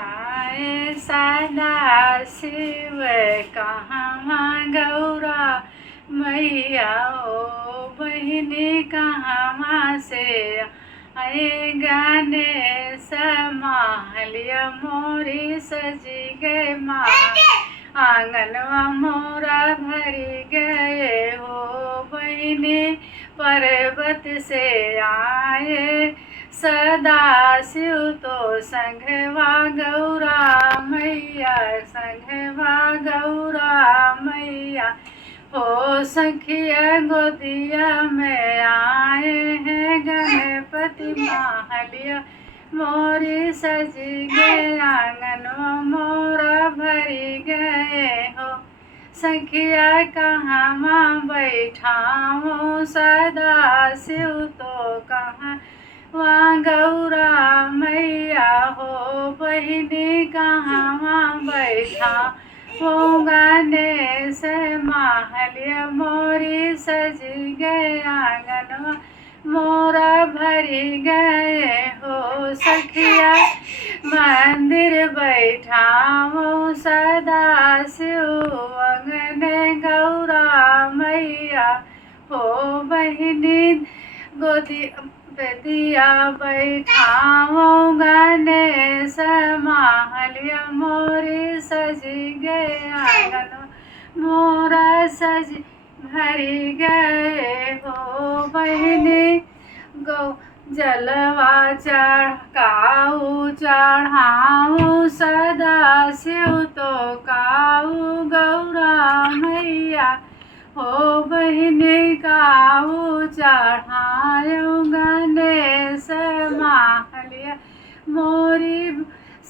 आए सदा शिव कहाँ गौरा मैया ओ बहिनी कहाँ से आए गाने समालिया मोरी सजी गए माँ आंगनवा मोरा भरी गए हो बहिनी पर्वत से आए सदा शिव तो संघवा गौरा मैया संघवा गौरा मैया हो सखिया गोदिया में आए हैं गणपति माहलिया मोरी सजी गए आंगन मोरा भरी गए हो सखिया कहाँ माँ बैठा हूँ सदा शिव तो कहाँ वहाँ गौरा मैया हो बहिनी कहाँ वहाँ बैठा वो गाने से माहलिया मोरी सजी गए आंगन मोरा भरी गए हो सखिया मंदिर बैठा हो सदा शिव अंगने गौरा मैया हो बहिनी गोदी दिया बैठाओ गाने समाहलिया मोरी सजी गए आंगन मोरा सजी भरी गए हो बहिनी गौ जलवा चढ़ाऊ चढ़ाऊ सदा शिव तो काऊ गौरा मैया हो बहिनी काऊ चढ़ाऊ गाने से माहलिया मोरी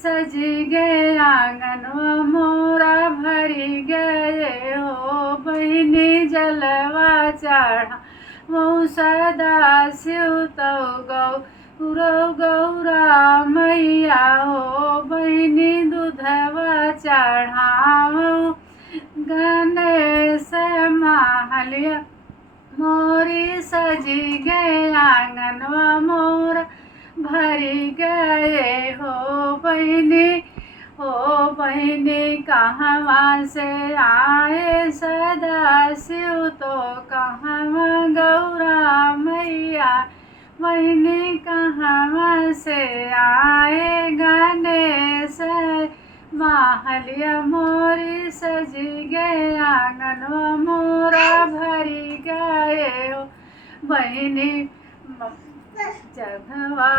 सजी गए आंगन मोरा भरी गए हो बहिनी जलवा चढ़ा वो सदा शिव तो गौरा मैया हो बहिनी दूधवा चढ़ाओ गाने से माहलिया मोरी सजी गए आंगनवा मोर भरी गए हो बहिनी कहाँ से आए सदा शिव तो कहाँ गौरा मैया बहिनी कहाँ से आए गाने से माहलिया मोरी सजी गए आंगनवा मोरा भरी गए हो बहिनी जगवा